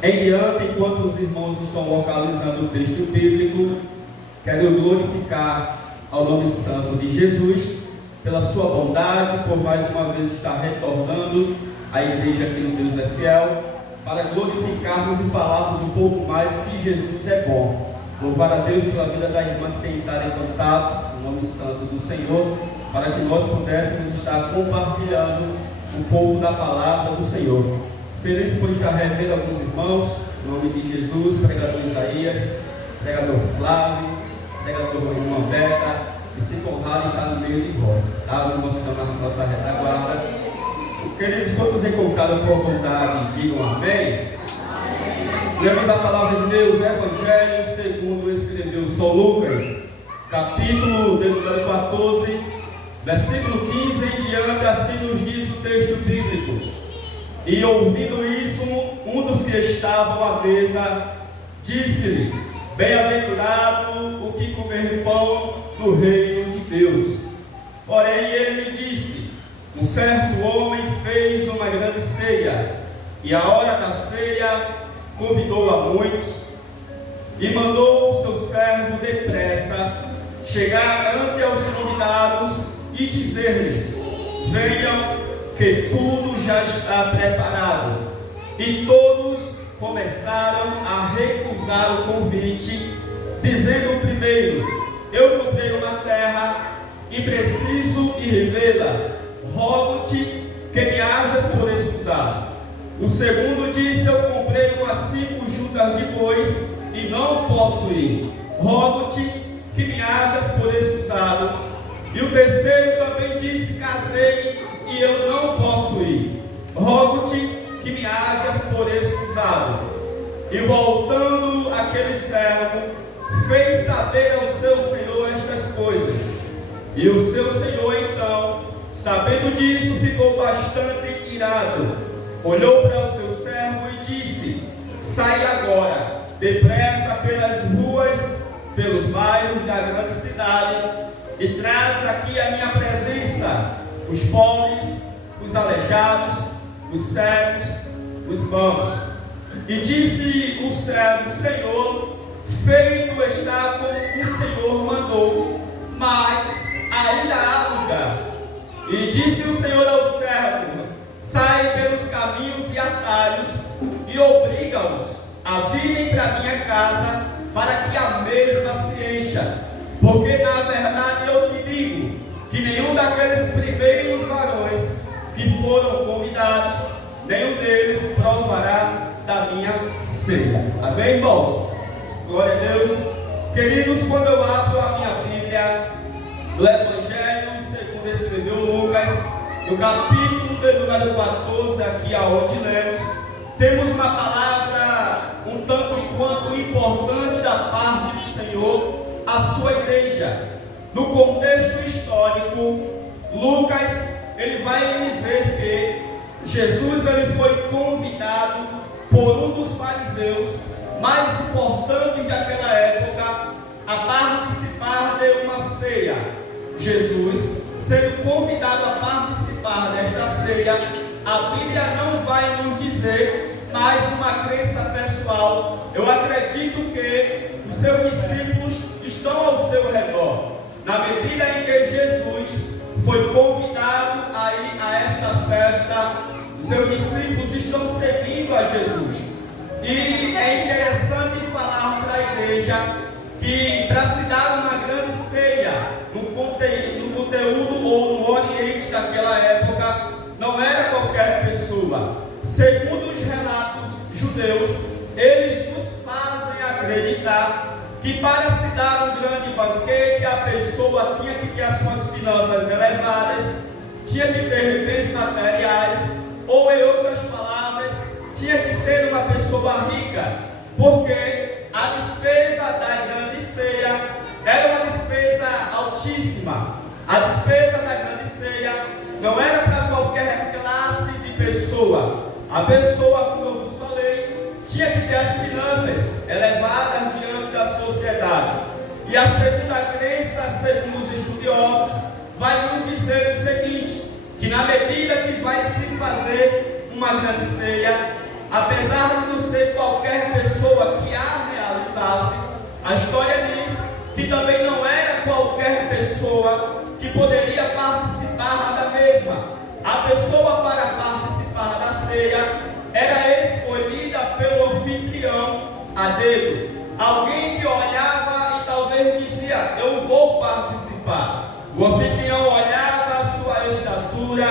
Em diante, enquanto os irmãos estão localizando o texto bíblico, quero glorificar ao nome santo de Jesus pela sua bondade, por mais uma vez estar retornando à igreja aqui no Deus é Fiel, para glorificarmos e falarmos um pouco mais que Jesus é bom. Louvar a Deus pela vida da irmã que tem entrado em contato, no nome santo do Senhor, para que nós pudéssemos estar compartilhando um pouco da palavra do Senhor. Feliz por estar revendo alguns irmãos, em nome de Jesus, pregador Isaías, pregador Flávio, pregador irmã Beta, e se honrado estar no meio de vós. Tá? Os irmãos estão na nossa retaguarda. Queridos, quantos encontraram por bondade, digam amém. Lemos a palavra de Deus, Evangelho segundo escreveu São Lucas, capítulo de número 14, versículo 15 em diante, assim nos diz o texto bíblico. E ouvindo isso, um dos que estavam à mesa disse-lhe: bem-aventurado o que comer pão no reino de Deus. Porém ele lhe disse: um certo homem fez uma grande ceia, e à hora da ceia convidou a muitos, e mandou o seu servo depressa chegar ante aos convidados e dizer-lhes: venham, que tudo já está preparado. E todos começaram a recusar o convite, dizendo primeiro: eu comprei uma terra e preciso ir vê-la, rogo-te que me hajas por escusado. O segundo disse: eu comprei umas 5 juntas de bois e não posso ir, rogo-te que me hajas por escusado. E o terceiro também disse: casei e eu não posso ir, rogo-te que me hajas por escusado. E voltando aquele servo, fez saber ao seu senhor estas coisas. E o seu senhor então, sabendo disso, ficou bastante irado, olhou para o seu servo e disse: sai agora, depressa pelas ruas, pelos bairros da grande cidade, e traz aqui à minha presença os pobres, os aleijados, os cegos, os mancos. E disse o servo: Senhor, feito está como o Senhor mandou, mas ainda há lugar. E disse o Senhor ao servo: sai pelos caminhos e atalhos e obriga-os a virem para minha casa, para que a mesma se encha. Porque na verdade eu te digo que nenhum daqueles primeiros varões que foram convidados, nenhum deles provará da minha ceia. Amém, irmãos? Glória a Deus. Queridos, quando eu abro a minha Bíblia do Evangelho segundo escreveu Lucas, no capítulo de número 14, aqui aonde lemos, temos uma palavra um tanto quanto importante da parte do Senhor à sua igreja. No contexto histórico, Lucas ele vai dizer que Jesus ele foi convidado por um dos fariseus mais importantes daquela época a participar de uma ceia. Jesus sendo convidado a participar desta ceia, a Bíblia não vai nos dizer, mas uma crença pessoal. Eu acredito que os seus discípulos estão ao seu redor. Na medida em que Jesus foi convidado a ir a esta festa, os seus discípulos estão seguindo a Jesus. E é interessante falar para a igreja que para se dar uma grande ceia no conteúdo ou no Oriente daquela época, não era qualquer pessoa. Segundo os relatos judeus, eles nos fazem acreditar que para se dar um grande banquete, a pessoa tinha que ter as suas finanças elevadas, tinha que ter bens materiais, ou em outras palavras, tinha que ser uma pessoa rica, porque a despesa da grande ceia era uma despesa altíssima. A despesa da grande ceia não era para qualquer classe de pessoa. A pessoa, como eu vos falei, tinha que ter as finanças elevadas diante da sociedade. E a segunda crença, segundo os estudiosos, vai nos dizer o seguinte: que na medida que vai se fazer uma grande ceia, apesar de não ser qualquer pessoa que a realizasse, a história diz que também não era qualquer pessoa que poderia participar da mesma. A pessoa para participar da ceia era escolhida pelo anfitrião a dedo. Alguém que olhava e talvez dizia: eu vou participar. O anfitrião olhava a sua estatura,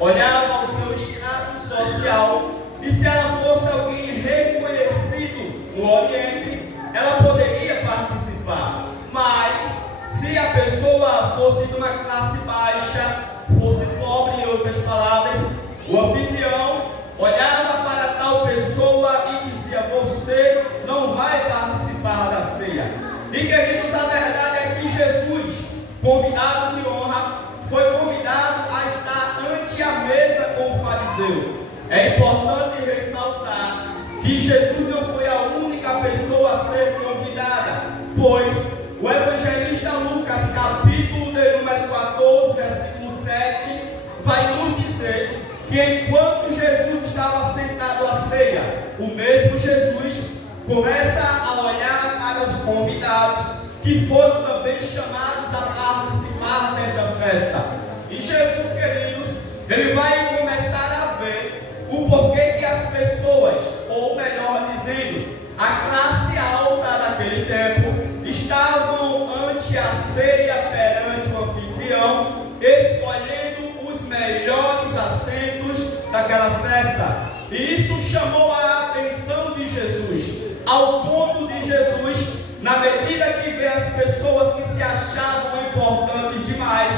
olhava o seu status social, e se ela fosse alguém reconhecido no Oriente, ela poderia participar. Mas se a pessoa fosse de uma classe baixa, fosse pobre, em outras palavras, o anfitrião olhava para tal pessoa e dizia: você não vai participar da ceia. E queridos, a verdade é que Jesus, convidado de honra, foi convidado a estar ante a mesa com o fariseu. É importante ressaltar que Jesus não foi a única pessoa a ser convidada, pois o evangelista Lucas, capítulo de número 14, versículo 7, vai nos dizer que enquanto Jesus estava sentado à ceia, o mesmo Jesus começa a olhar para os convidados que foram também chamados a participar desta festa. E Jesus, queridos, ele vai começar a ver o porquê que as pessoas, ou melhor dizendo, a classe alta daquele tempo, estavam ante a ceia perante o anfitrião, escolhendo os melhores assentos daquela festa. E isso chamou a atenção de Jesus, ao ponto de Jesus, na medida que vê as pessoas que se achavam importantes demais,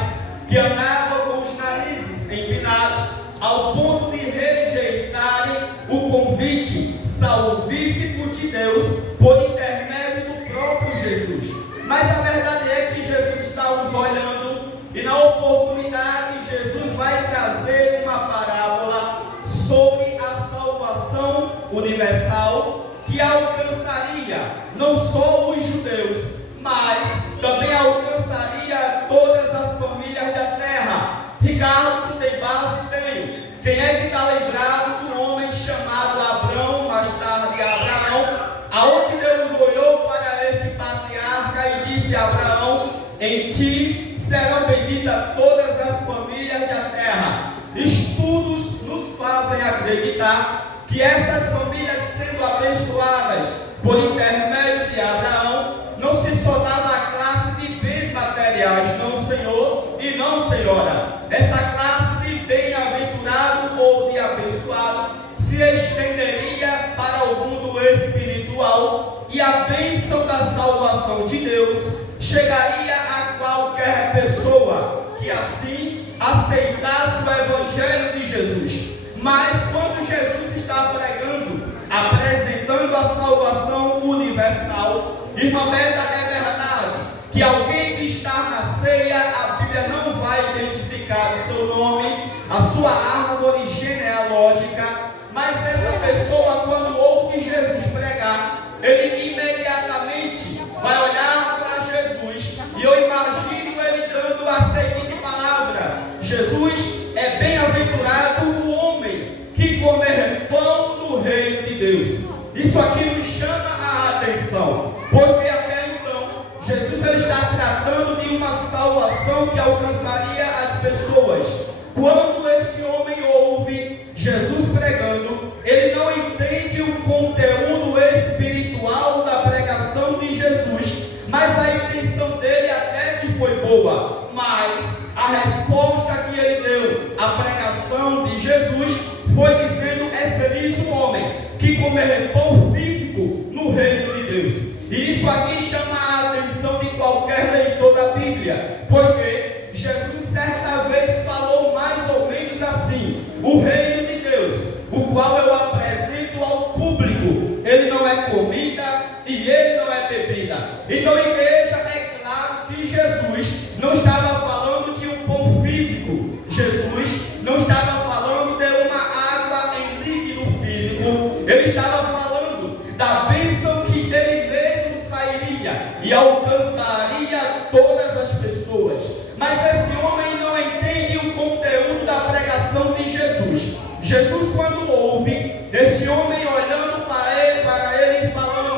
que andavam com os narizes empinados, ao ponto de rejeitarem o convite salvífico de Deus por intermédio do próprio Jesus. Mas a verdade é que Jesus está os olhando, e na oportunidade Jesus vai trazer uma parábola sobre a salvação universal que alcançaria não só os judeus, mas também alcançaria todas as famílias da terra. Ricardo, tu tem base? Tenho. Quem é que está lembrado do homem chamado Abrão, mais tarde Abraão, aonde Deus olhou para este patriarca e disse a Abraão: em ti serão benditas todas as famílias da terra. Estudos nos fazem acreditar que essas famílias, sendo abençoadas por intermédio de Abraão, não se só dava a classe de bens materiais, não senhor e não senhora. Essa classe de bem-aventurado ou de abençoado se estenderia para o mundo espiritual, e a bênção da salvação de Deus chegaria a qualquer pessoa que assim aceitasse o evangelho de Jesus. Mas quando Jesus está pregando, apresentando a salvação universal, irmã Beta, é verdade que alguém que está na ceia, a Bíblia não vai identificar o seu nome, a sua árvore genealógica, mas essa pessoa, quando ouve Jesus pregar, ele imediatamente vai olhar para Jesus, e eu imagino ele dando a seguinte palavra: Jesus, é bem-aventurado o homem que comer pão no reino de Deus. Isso aqui nos chama a atenção, porque até então Jesus ele está tratando de uma salvação que alcançaria as pessoas. Quando este homem ouve Jesus pregando, ele não entende o conteúdo espiritual da pregação de Jesus, mas a intenção dele até que foi boa, mas a resposta que ele deu à pregação de Jesus foi dizendo: é feliz o homem que comer pão físico no reino de Deus. E isso aqui chama a atenção de qualquer leitor da Bíblia, porque Jesus certa vez falou mais ou menos assim: o reino de Deus, o qual eu apresento ao público, ele não é comida e ele não é bebida. Então, igreja, é claro que Jesus não estava falando de um pão físico, Jesus não estava falando de uma água em líquido físico, ele estava falando da bênção que dele mesmo sairia e alcançaria todas as pessoas. Mas esse homem não entende o conteúdo da pregação de Jesus. Jesus, quando ouve esse homem olhando para ele e falando: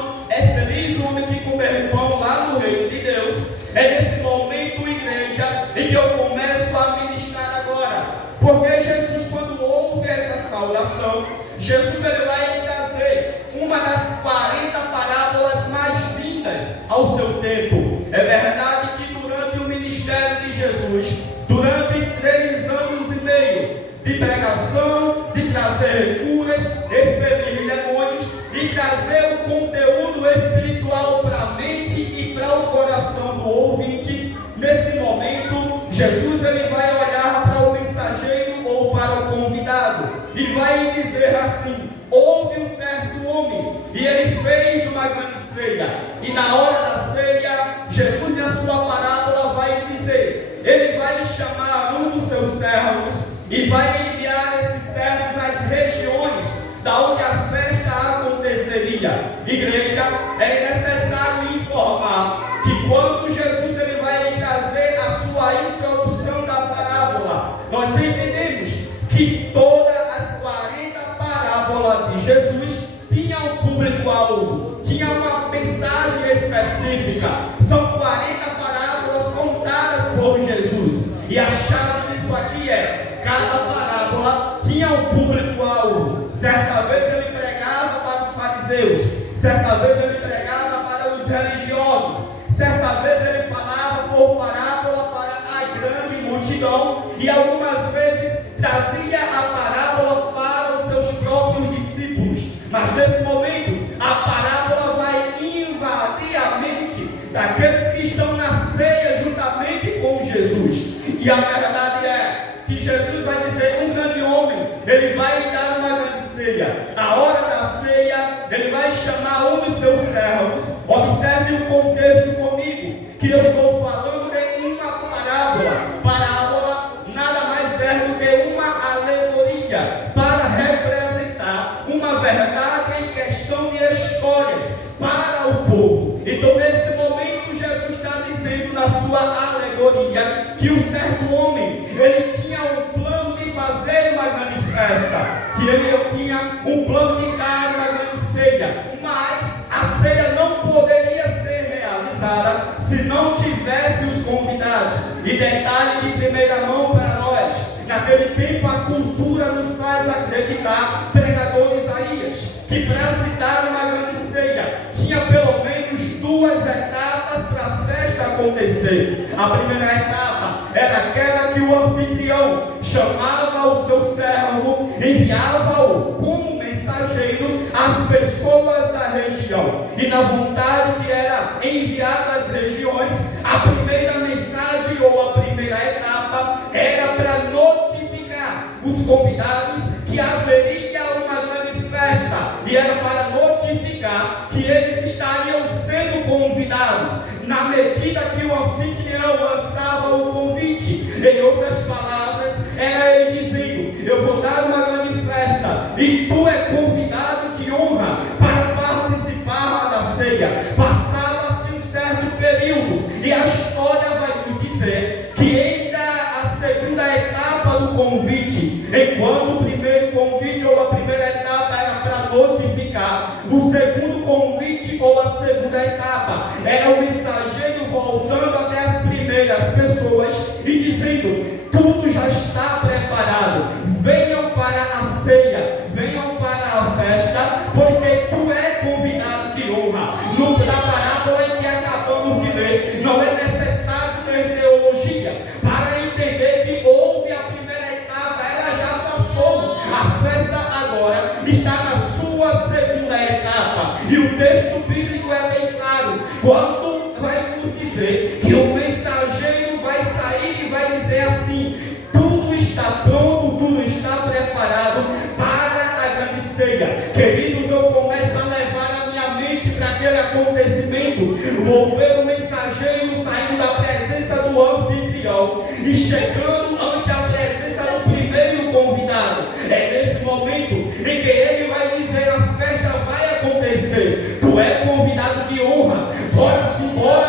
uma das 40 parábolas mais lindas ao seu tempo. É verdade que durante o ministério de Jesus, durante 3 anos e meio de pregação, de trazer curas, expelir demônios e trazer o conteúdo espiritual para a mente e para o coração do ouvinte, nesse momento, Jesus ele vai olhar para o mensageiro ou para o convidado e vai dizer assim: houve um certo homem e ele fez uma grande ceia, e na hora da ceia, Jesus na sua parábola vai dizer, ele vai chamar um dos seus servos e vai enviar esses servos às regiões da onde a festa aconteceria. Igreja, é necessário informar que quando Jesus ele vai trazer a sua introdução da parábola, nós entendemos que todas as 40 parábolas de Jesus tinham um público-alvo, tinha uma mensagem específica. São 40 parábolas contadas por Jesus, e a chave disso aqui é: cada parábola tinha um público-alvo. Certa vez ele pregava para os fariseus, certa vez ele pregava para os religiosos, certa vez ele falava por parábola para a grande multidão, e algumas vezes trazia a parábola para os seus próprios discípulos. Mas nesse momento, a parábola vai invadir a mente daqueles que estão na ceia juntamente com Jesus. E a verdade é que Jesus vai dizer: um grande homem, ele vai dar uma grande ceia. A hora da ceia, ele vai chamar um dos seus servos. Observe o contexto comigo, que eu estou falando de uma parábola. Parábola nada mais é do que uma alegoria para representar uma verdade em questão de histórias para o povo. Então, nesse momento, Jesus está dizendo na sua alegoria que um certo homem, ele tinha um plano de fazer uma grande festa, que ele tinha um plano de dar uma grande ceia, mas a ceia não poderia ser realizada se não tivesse os convidados. E detalhe de primeira mão para nós: naquele tempo a cultura nos faz acreditar, pregador Isaías, que para se dar uma grande ceia tinha pelo menos 2 etapas para a festa acontecer. A primeira etapa era aquela que o anfitrião chamava o seu servo, enviava-o como mensageiro às pessoas da região, e na vontade que era enviada às regiões, a primeira mensagem ou a primeira etapa era para notificar os convidados que haveria uma grande festa, e era para notificar que eles estariam sendo convidados na medida que o anfitrião lançava o convite. Em outras palavras, era ele dizendo: eu vou dar uma grande festa e tu é convidado de honra para participar da ceia. Passava-se um certo período e a história vai nos dizer que entre a segunda etapa do convite, enquanto o primeiro convite ou a primeira etapa era para notificar, o segundo convite ou a segunda etapa era o mensageiro voltando até as primeiras pessoas e dizendo: tudo já está preparado, venham para a ceia, venham para a festa, porque tu é convidado de honra. Na parábola em que acabamos de ler, não é necessário ter teologia para entender que houve a primeira etapa, ela já passou, a festa agora está na sua segunda etapa, e o texto bíblico é bem claro quando vai nos dizer que o mensageiro vai sair e vai dizer assim: tudo está pronto, tudo está preparado para a grande ceia. Queridos, eu começo a levar a minha mente para aquele acontecimento. Vou ver o mensageiro saindo da presença do anfitrião e chegando ante a presença do primeiro convidado. É nesse momento em que ele vai dizer: a festa vai acontecer, tu é convidado de honra, bora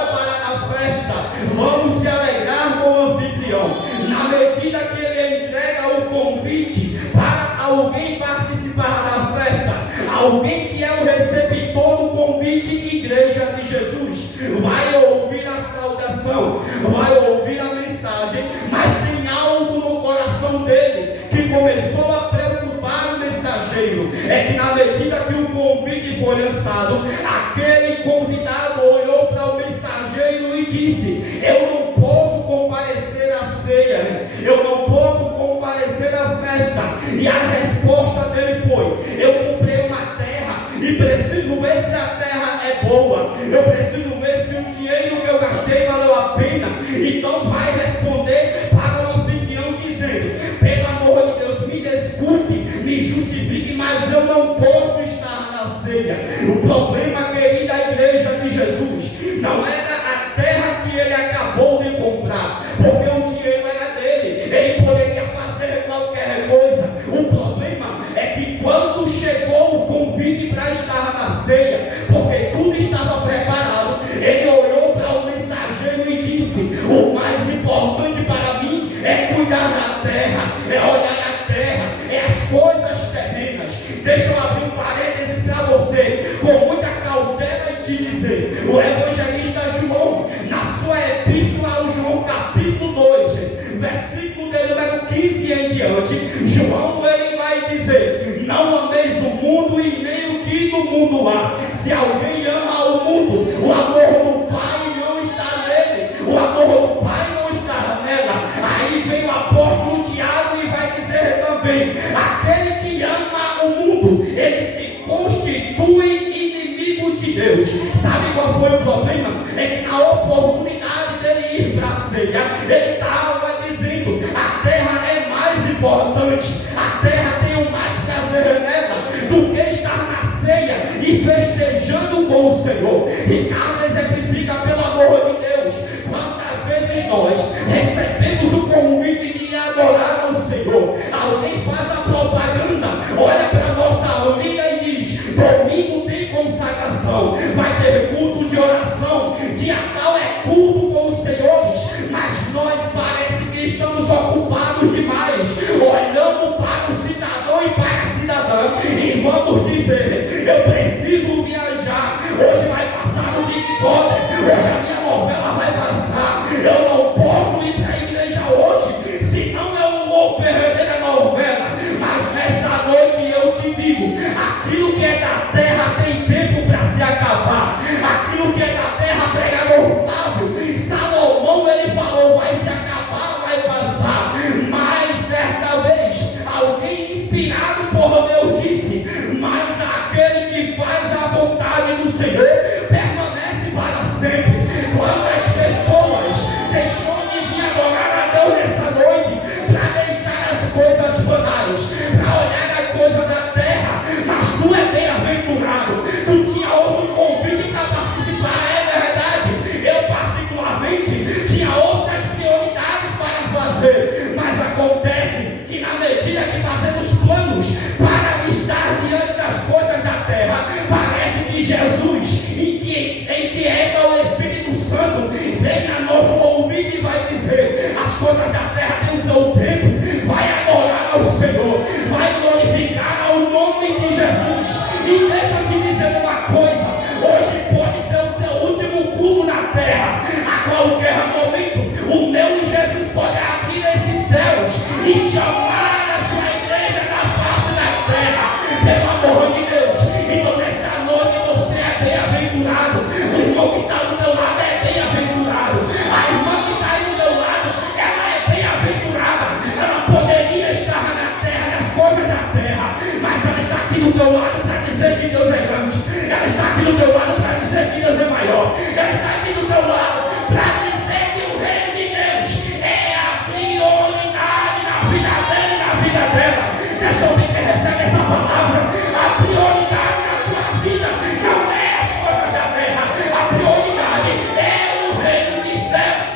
para a festa, vamos se alegrar com o anfitrião. Na medida que ele entrega o convite para alguém participar da festa, alguém que é o receptor do convite, igreja de Jesus, vai ouvir a saudação, vai ouvir a mensagem, mas tem algo no coração dele que começou a preocupar o mensageiro. mensageiro é que na medida que o convite foi lançado, aquele convidado olhou para o mensageiro e disse: eu não posso comparecer à ceia, eu não posso comparecer à festa. E a resposta dele foi: eu comprei uma terra e preciso ver se a terra é boa, eu preciso ver se o dinheiro que eu gastei valeu a pena. Então vai responder para o anfitrião dizendo: pelo amor de Deus, me desculpe, me justifique, mas eu não posso estar na ceia. O problema, querida igreja de Jesus, não era a terra que ele acabou de comprar, porque o dinheiro era dele, ele poderia fazer qualquer coisa. O problema é que quando chegou o convite para estar na ceia, porque tudo estava preparado, ele olhou para o mensageiro e disse: o mais importante para mim é cuidar da terra, é olhar a terra, é as coisas terrenas. Deixa eu abrir um parênteses para você, com muita cautela, e te dizer: o evangelista João, na sua epístola ao João, capítulo 2, versículo de número 15 em diante, João ele vai dizer: não ameis o mundo e nem o que no mundo há. Se alguém ama o mundo, o amor do Pai não está nele, o amor do Pai não está nela. Aí vem o apóstolo Tiago e vai dizer também: aquele que ama o mundo, ele se constitui inimigo de Deus. Sabe qual foi o problema? É que na oportunidade dele ir para a ceia, ele estava dizendo: a terra é mais importante, a terra tem um mais prazer nela do que estar na ceia e festejando com o Senhor. Ricardo exemplifica, pelo amor de Deus, quantas vezes nós recebemos o convite de adorar ao Senhor, alguém faz a propaganda, olha para a nossa vida e diz: domingo tem consagração, vai ter culto de oração, dia tal é culto com os senhores, mas nós parece que estamos ocupados demais, olhando para o cidadão e para a cidadã e vamos dizer: eu preciso viajar, hoje vai passar no Big Brother, hoje a minha novela vai passar, eu não posso ir para a igreja hoje, senão eu vou perder a novela. Mas nessa noite eu te digo: aquilo que é da terra tem tempo para se acabar, aquilo que é da terra, pregador Flávio, Salomão ele falou: vai se acabar, vai passar. Mas certa vez alguém inspirado por Deus disse: mas aquele que faz a vontade do Senhor permanece para sempre. Quando as pessoas deixou de vir adorar a Deus nessa noite para deixar as coisas banais, para olhar a coisa da terra, mas tu é bem-aventurado, tu tinha outro convite para participar, é verdade, eu particularmente tinha outras prioridades para fazer, mas acontece que na medida que fazemos planos para estar diante das coisas da terra, parece que Jesus inquieta o Espírito Santo, vem a nosso ouvido e vai dizer: as coisas da terra têm o seu tempo, vai adorar ao Senhor, vai glorificar ao nome de Jesus. E deixa eu te dizer uma coisa: hoje pode ser o seu último culto na terra, a qualquer momento o meu Jesus pode abrir esses céus e chamar a sua igreja da face da terra, pelo amor de Deus. Então nessa noite você é bem-aventurado, o irmão que está do teu lado é bem-aventurado, a irmã que está aí do teu lado, ela é bem-aventurada. Ela poderia estar na terra, nas coisas da terra, mas ela está aqui do teu lado para dizer que Deus é grande, ela está aqui do teu lado para dizer que Deus é maior, ela está aqui do teu lado para dizer que o reino de Deus é a prioridade na vida dela e na vida dela. Deixa eu ver quem recebe essa palavra: a prioridade na tua vida não é as coisas da terra, a prioridade é o reino dos céus.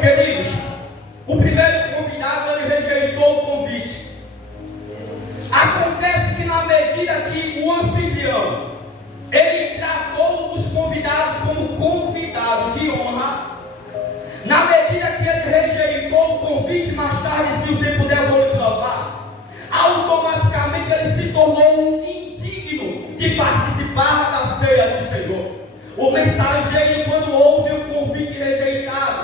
Queridos, o primeiro convidado ele rejeitou o convite. Acontece que na medida que o anfitrião ele tratou os convidados como convidado de honra, na medida que ele rejeitou o convite, mais tarde, se o tempo der, eu vou lhe provar, automaticamente ele se tornou um indigno de participar da ceia do Senhor. O mensageiro, quando ouve o convite rejeitado,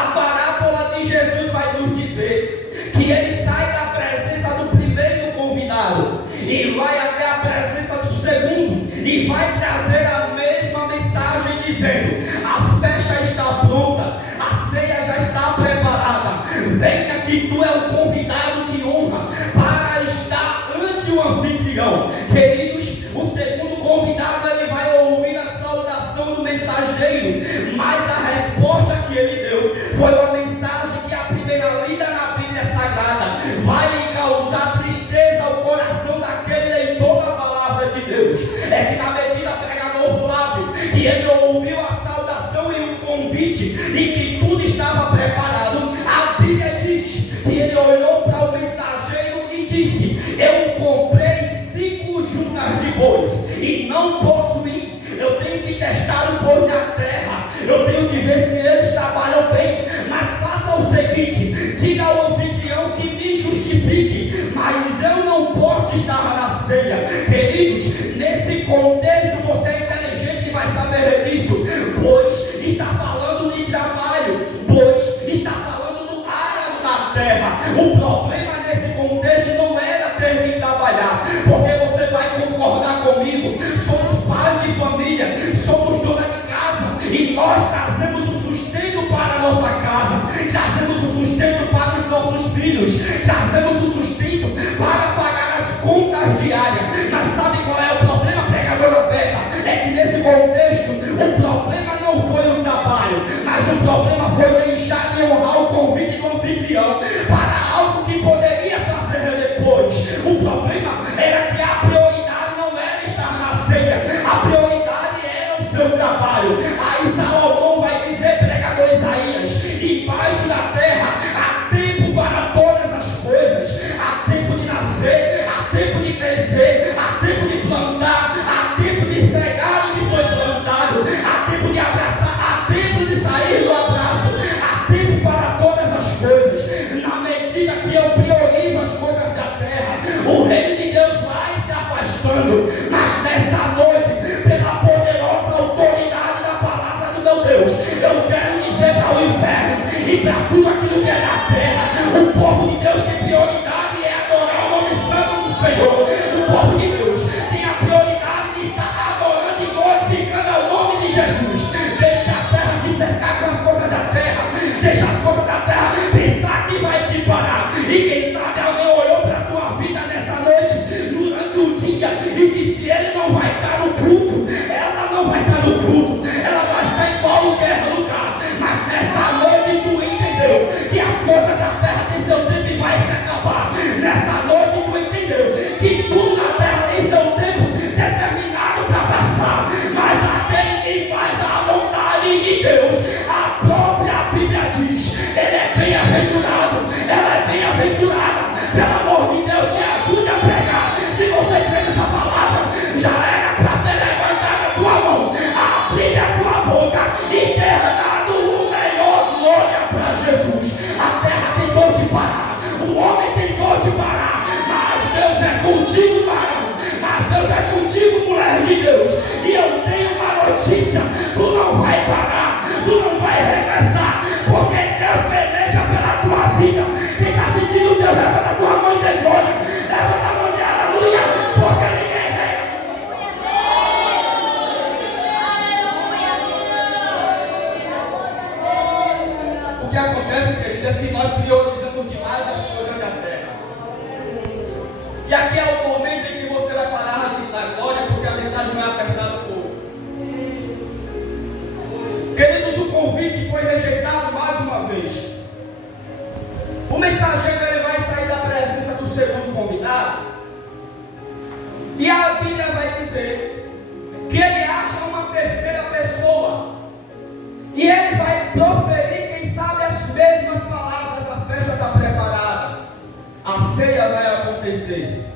A parábola de Jesus vai nos dizer que ele sai da presença do primeiro convidado e vai até a presença do segundo e vai trazer a mesma mensagem dizendo: a festa está pronta, a ceia já está preparada, venha que tu é o convidado de honra para estar ante o anfitrião. Queridos, o segundo convidado ele vai ouvir a saudação do mensageiro, mas a resposta que ele deu foi uma mensagem que a primeira lida na Bíblia Sagrada vai causar tristeza ao coração daquele leitor da palavra de Deus. É que na medida pregador Flávio, que ele ouviu a saudação e o convite e que tudo estava preparado, a Bíblia diz que ele olhou para o mensageiro e disse: eu comprei 5 junas de bois e não posso ir, eu tenho que testar o boi na terra, eu tenho que ver se eles trabalham bem, mas faça o seguinte, diga ao anfitrião que me justifique, mas eu não posso estar na ceia. Queridos, nesse contexto você é inteligente e vai saber disso, pois está falando de trabalho, pois está falando do árabo da terra. O problema nesse contexto não era ter que trabalhar, porque você vai concordar comigo, somos pais de família, somos dona de casa e nós trazemos o sustento para a nossa casa, trazemos o sustento para os nossos filhos, trazemos o sustento para pagar as contas diárias. Mas sabe qual é o problema, pregadora Beta? É que nesse contexto o problema não foi o trabalho, mas o problema foi deixar de honrar o convite do anfitrião para algo que poderia fazer depois. O problema era que a prioridade não era estar na ceia, a prioridade era o seu trabalho. Aí Salomão vai dizer, pregador Isaías: embaixo da terra há tempo para todas as coisas, há tempo de nascer, há tempo de crescer, há tempo de plantar, há tempo de cegar o que foi plantado, há tempo de abraçar, há tempo de sair do abraço, há tempo para todas as coisas. Na medida que eu priorizo as coisas da terra, o reino de Deus vai se afastando. Mas nessa noite, pela poderosa autoridade da palavra do meu Deus, eu quero dizer para o inferno e para tudo aquilo que é da terra: o povo de Deus tem prioridade e é adorar o nome santo do Senhor. O povo de Deus tem a prioridade de estar adorando e glorificando ao nome de Jesus. Deixa a terra te cercar com as coisas da terra, deixa as coisas da terra pensar que vai te parar. E quem sabe alguém olhou para a tua vida nessa noite, durante o dia, e disse: ele não vai estar no culto, ela não vai estar no culto, ela vai estar em qualquer lugar. Mas nessa noite tu entendeu que as coisas da terra têm seu tempo e vai se acabar. Nessa noite tu entendeu que tudo na terra tem seu tempo determinado para passar, mas aquele que faz a vontade de Deus, a própria Bíblia diz, ele é bem-aventurado, ela é bem-aventurada. Pelo amor de Deus, me ajude a pregar. Se você crê nessa palavra, já era para ter levantado a tua mão, abrir a tua boca e ter dado o melhor glória para Jesus. A terra tentou te parar, o homem tentou te parar, mas Deus é contigo, varão, mas Deus é contigo, mulher de Deus. E eu tenho uma notícia: tu não vai parar, tu não vai regressar, porque Deus peleja pela tua vida. Quem está sentindo Deus, levanta a tua mão de glória, levanta a mão de aleluia, porque ninguém vem. O que acontece, querido, é que nós priorizamos demais as coisas da terra. E aqui é o momento em que você vai parar de dar glória, porque a mensagem vai apertar um pouco. Queridos, o convite foi rejeitado mais uma vez. O mensageiro ele vai sair da presença do segundo convidado, e a Bíblia vai dizer que ele acha uma terceira pessoa, e ele vai proferir, quem sabe, as mesmas palavras: a festa está preparada, a ceia vai acontecer.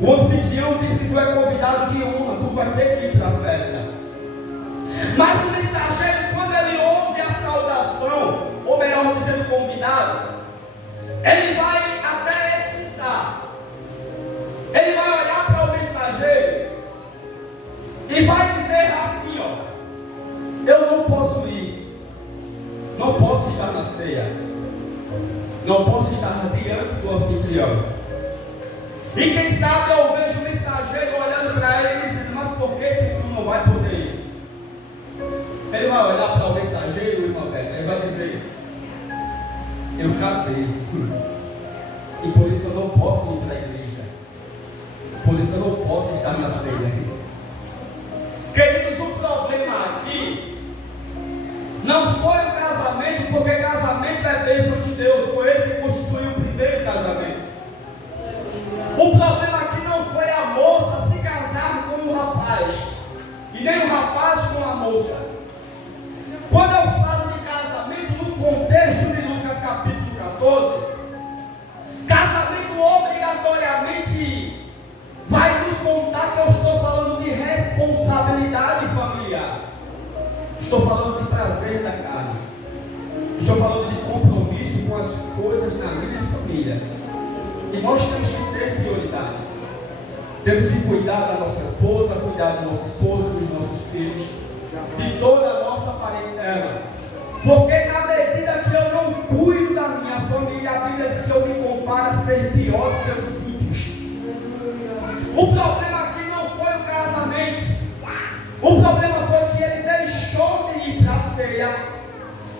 O anfitrião diz que tu é convidado de honra, tu vai ter que ir para a festa. Mas o mensageiro, quando ele ouve a saudação, ou melhor dizendo, convidado, ele vai até escutar, ele vai olhar para o mensageiro e vai dizer assim: ó, eu não posso ir, não posso estar na ceia. Não posso estar diante do anfitrião. E quem sabe eu vejo o mensageiro olhando para ele e dizendo: mas por que tu não vai poder ir? Ele vai olhar para o mensageiro, irmão Beto, ele vai dizer: eu casei, e por isso eu não posso ir para a igreja, por isso eu não posso estar na ceia. Queridos, o problema aqui não foi o casamento, porque casamento é bênção de Deus, foi Ele que constituiu o primeiro casamento. O problema aqui não foi a moça se casar com o rapaz, e nem o rapaz com a moça. Quando eu falo de casamento no contexto de Lucas capítulo 14, casamento obrigatoriamente vai nos contar que eu estou falando de responsabilidade familiar. Estou falando de prazer da carne. Estou falando de compromisso com as coisas na minha família. E nós temos que ter prioridade. Temos que cuidar da nossa esposa, cuidar da nossa esposa, dos nossos filhos, de toda a nossa parentela. Porque na medida que eu não cuido da minha família, a Bíblia diz que eu me comparo a ser pior do que os simples. O problema aqui não foi o casamento. O problema foi que ele deixou de ir para a ceia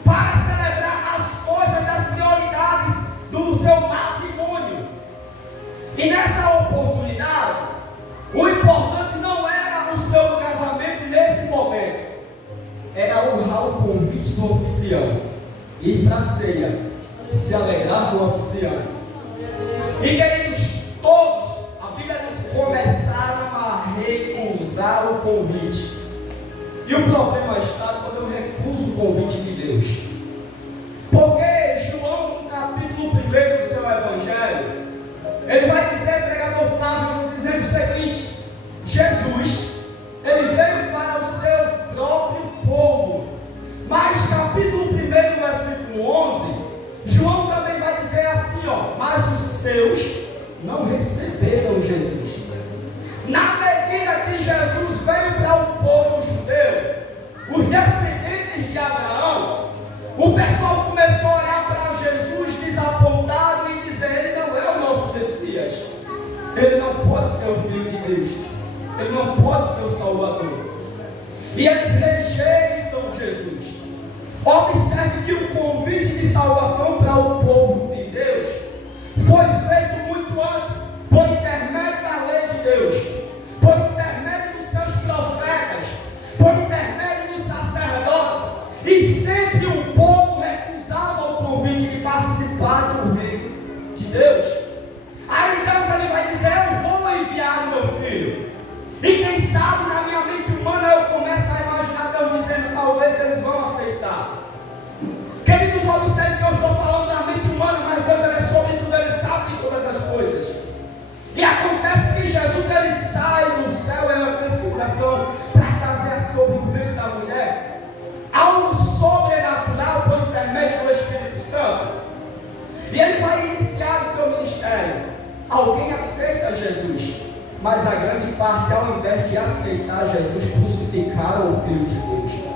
para celebrar as coisas das prioridades do seu matrimônio. E nessa oportunidade, o importante não era o seu casamento nesse momento, era honrar o convite do anfitrião, ir para a ceia, se alegrar do anfitrião. E queridos, todos, a Bíblia diz, começaram a recusar o convite. E o problema está quando eu recuso o convite de Deus. Porque João, no capítulo 1 do seu evangelho, ele vai dizer, pregador Flávio, dizendo o seguinte: Jesus, ele veio para o seu próprio povo. Mas capítulo 1, versículo 11, João também vai dizer assim, mas os seus não receberam Jesus. Na medida que Jesus veio para o povo judeu, os descendentes de Abraão, o pessoal começou a olhar para Jesus desapontado e dizer: ele não é o nosso Messias, ele não pode ser o Filho de Deus, ele não pode ser o Salvador. E eles rejeitam Jesus. Observe que o convite de salvação para o povo de Deus foi feito muito antes, por intermédio da lei de Deus, por intermédio dos seus profetas, por intermédio dos sacerdotes, e sempre o povo recusava o convite de participar do reino de Deus. Aí Deus ele vai dizer: eu vou enviar o meu filho. E quem sabe na minha mente humana eu começo a imaginar Deus dizendo: talvez eles vão aceitar. Queridos, observe que eu estou falando da mente humana, mas Deus ele é sobre tudo, ele sabe de todas as coisas. E acontece que Jesus ele sai do céu em uma transfiguração para trazer sobre o ventre da mulher algo sobrenatural por intermédio do Espírito Santo. E ele vai iniciar o seu ministério. Alguém aceita Jesus, mas a grande parte, ao invés de aceitar Jesus, crucificaram o Filho de Deus.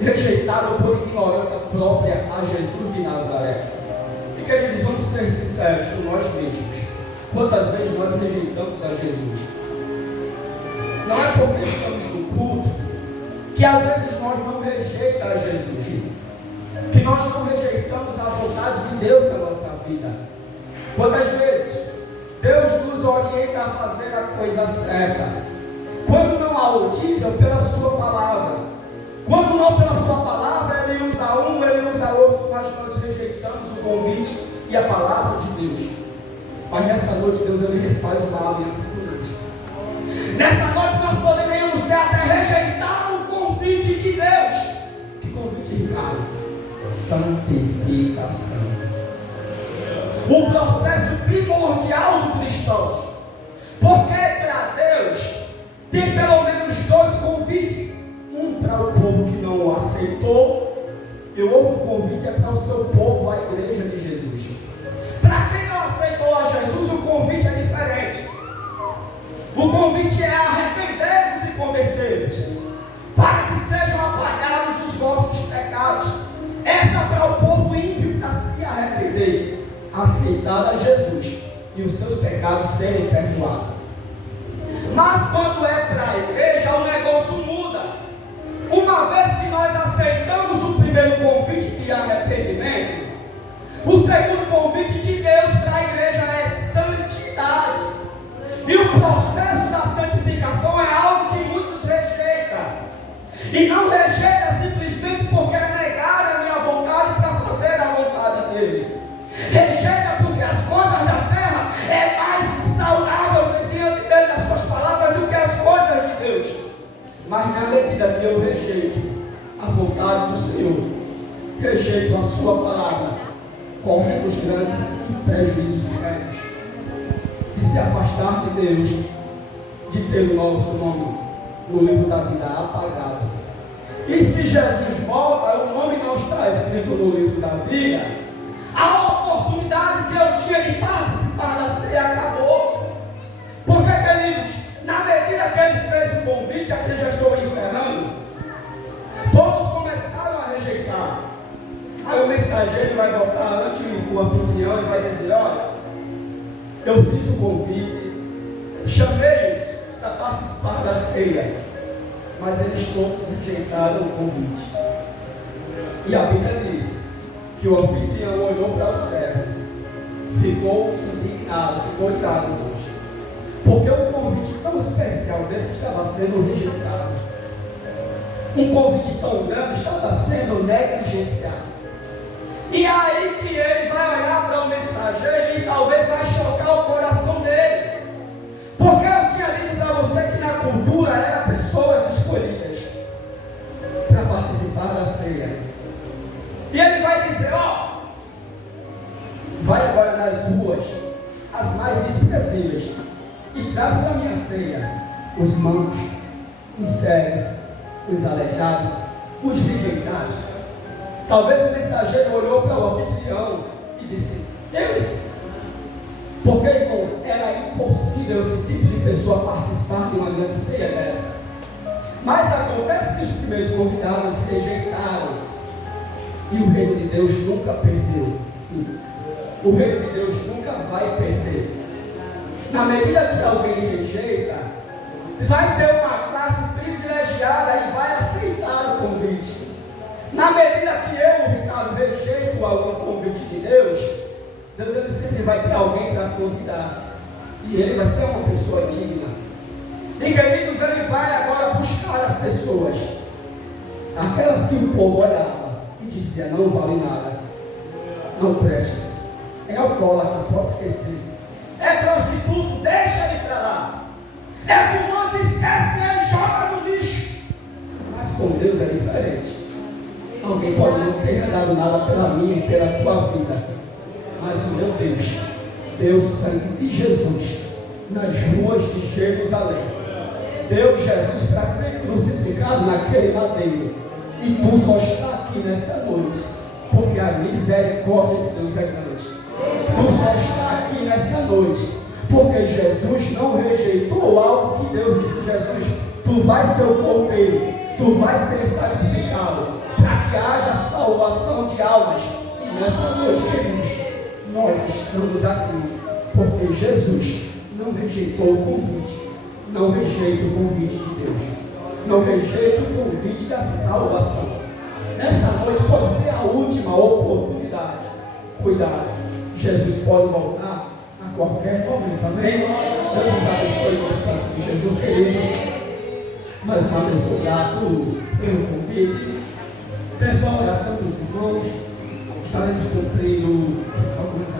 Rejeitaram por ignorância própria a Jesus de Nazaré. E queridos, vamos ser sinceros com nós mesmos. Quantas vezes nós rejeitamos a Jesus? Não é porque estamos no culto que às vezes nós não rejeitamos a Jesus, que nós não rejeitamos a vontade de Deus na nossa vida. Quantas vezes Deus nos orienta a fazer a coisa certa, quando não audível pela sua palavra. Quando não pela sua palavra, ele usa um, ele usa outro, mas nós rejeitamos o convite e a palavra de Deus. Mas nessa noite Deus ele refaz uma aliança conosco. Nessa noite nós poderíamos ter até rejeitar o convite de Deus. Que convite, Ricardo? Santificação. O processo primordial do cristão. Porque para Deus tem pelo menos dois convites. Um para o povo que não o aceitou, e o outro convite é para o seu povo, a igreja de Jesus. Para quem não aceitou a Jesus, o convite é diferente. O convite é arrepender-vos e converter-vos, para que sejam apagados os vossos pecados. Essa é para o povo ímpio, para se arrepender. aceitado a Jesus e os seus pecados serem perdoados. Mas quando é para a igreja, o negócio muda. Uma vez que nós aceitamos o primeiro convite de arrependimento, o segundo convite de Deus para a igreja é santidade. E o processo da santificação é algo que muitos rejeitam. E não rejeita simplesmente porque é negar a minha vontade para fazer a vontade dele. Rejeita porque as coisas da terra é mais saudável diante dele das suas palavras do que as coisas de Deus. Mas na medida que eu rejeito a vontade do Senhor, rejeito a sua palavra, corremos grandes prejuízos sérios de se afastar de Deus, de ter o nosso nome no livro da vida apagado. E se Jesus volta, o nome não está escrito no livro da vida, a oportunidade que eu tinha de participar da ceia acabou. Porque, queridos, na medida que ele fez o convite, aqui já estou encerrando, todos começaram a rejeitar. Aí o mensageiro vai voltar ante o anfitrião e vai dizer: olha, eu fiz o convite, chamei-os para participar da ceia, mas eles todos rejeitaram o convite. E a Bíblia diz que o anfitrião olhou para o servo, ficou indignado, ficou irado com Deus, porque um convite tão especial desse estava sendo rejeitado. Um convite tão grande estava sendo negligenciado. E aí que ele vai olhar para o mensageiro e talvez vai chocar o coração dele. Porque eu tinha dito para você que na cultura eram pessoas escolhidas para participar da ceia. E ele vai dizer: ó, vai agora nas ruas, as mais desprezíveis, e traz para a minha ceia os mancos, os cegos, os aleijados, os rejeitados. Talvez o mensageiro olhou para o anfitrião e disse: eles. Porque, irmãos, era impossível esse tipo de pessoa participar de uma grande ceia dessa. Mas acontece que os primeiros convidados rejeitaram. E o reino de Deus nunca perdeu. O reino de Deus nunca vai perder. Na medida que alguém rejeita, vai ter uma classe privilegiada e vai aceitar o convite. Na medida que eu, Ricardo, rejeito algum convite de Deus, Deus ele sempre vai ter alguém para convidar. E ele vai ser uma pessoa digna. E queridos, ele vai agora buscar as pessoas, aquelas que o povo olhava e dizia: não vale nada, não presta, é alcoólatra, pode esquecer, é prostituto, deixa ele para lá, é fumante, esquece ele, joga no lixo. Mas com Deus é diferente. Alguém pode não ter dado nada pela minha e pela tua vida, mas o meu Deus deu o sangue de Jesus nas ruas de Jerusalém. Deu Jesus para ser crucificado naquele madeiro. E tu só está aqui nessa noite porque a misericórdia de Deus é grande. Tu só está aqui nessa noite porque Jesus não rejeitou algo que Deus disse: Jesus, tu vais ser o cordeiro, tu vais ser sacrificado para que haja salvação de almas. E nessa noite, queridos, nós estamos aqui porque Jesus não rejeitou o convite, não rejeita o convite de Deus, não rejeita o convite da salvação. Nessa noite pode ser a última oportunidade. Cuidado, Jesus pode voltar a qualquer momento, amém? Deus nos abençoe com o sangue de Jesus, queridos. Mais uma vez, obrigado pelo convite. Peço a oração dos irmãos. Estaremos cumprindo